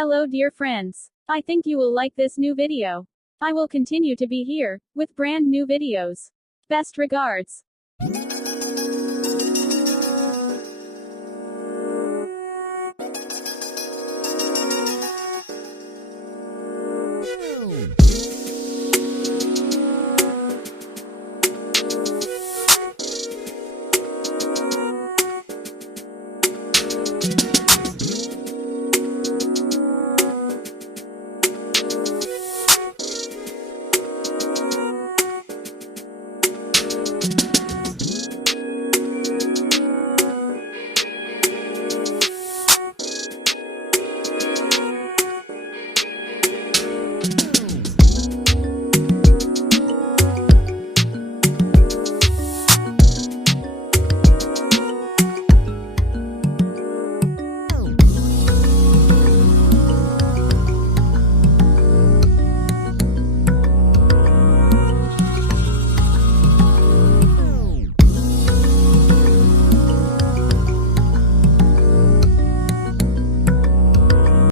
Hello dear friends. I think you will like this new video. I will continue to be here, with brand new videos. Best regards.